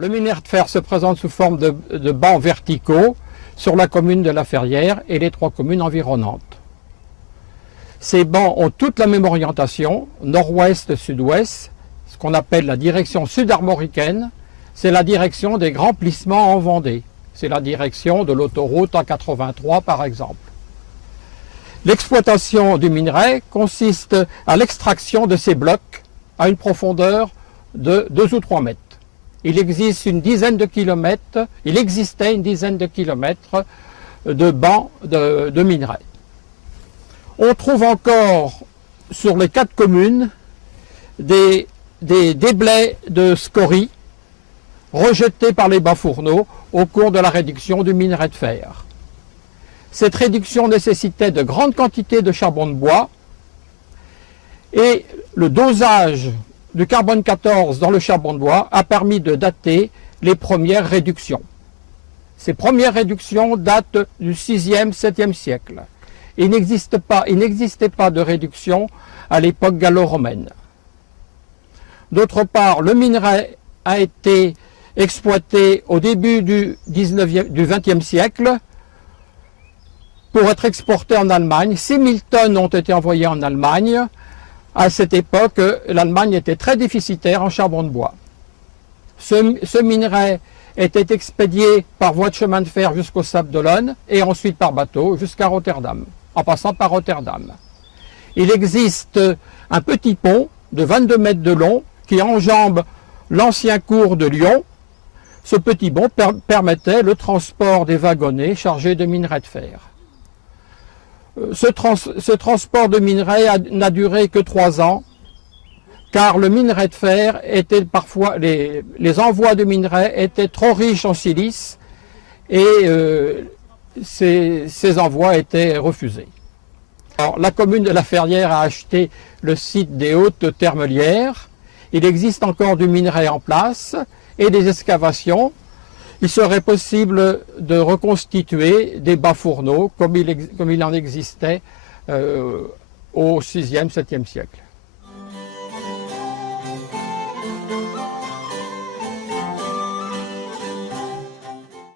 Le minerai de fer se présente sous forme de bancs verticaux sur la commune de La Ferrière et les 3 communes environnantes. Ces bancs ont toutes la même orientation, nord-ouest-sud-ouest, ce qu'on appelle la direction sud-armoricaine. C'est la direction des grands plissements en Vendée. C'est la direction de l'autoroute A83 par exemple. L'exploitation du minerai consiste à l'extraction de ces blocs à une profondeur de 2 ou 3 mètres. Il existait une dizaine de kilomètres de bancs de minerai. On trouve encore sur les 4 communes des déblais de scories rejetés par les bas-fourneaux au cours de la réduction du minerai de fer. Cette réduction nécessitait de grandes quantités de charbon de bois et le dosage du carbone 14 dans le charbon de bois a permis de dater les premières réductions. Ces premières réductions datent du 6e, 7e siècle. Il n'existait pas de réduction à l'époque gallo-romaine. D'autre part, le minerai a été exploité au début du 20e siècle pour être exporté en Allemagne. 6000 tonnes ont été envoyées en Allemagne. À cette époque, l'Allemagne était très déficitaire en charbon de bois. Ce minerai était expédié par voie de chemin de fer jusqu'au Sable d'Olonne et ensuite par bateau jusqu'à Rotterdam, en passant par Rotterdam. Il existe un petit pont de 22 mètres de long qui enjambe l'ancien cours de Lyon. Ce petit pont permettait le transport des wagonnets chargés de minerai de fer. Ce transport de minerai n'a duré que 3 ans, car le minerai de fer était parfois, les envois de minerai étaient trop riches en silice et ces envois étaient refusés. Alors, la commune de La Ferrière a acheté le site des Hautes Termelières. Il existe encore du minerai en place et des excavations. Il serait possible de reconstituer des bas-fourneaux comme il en existait au 6e, 7e siècle.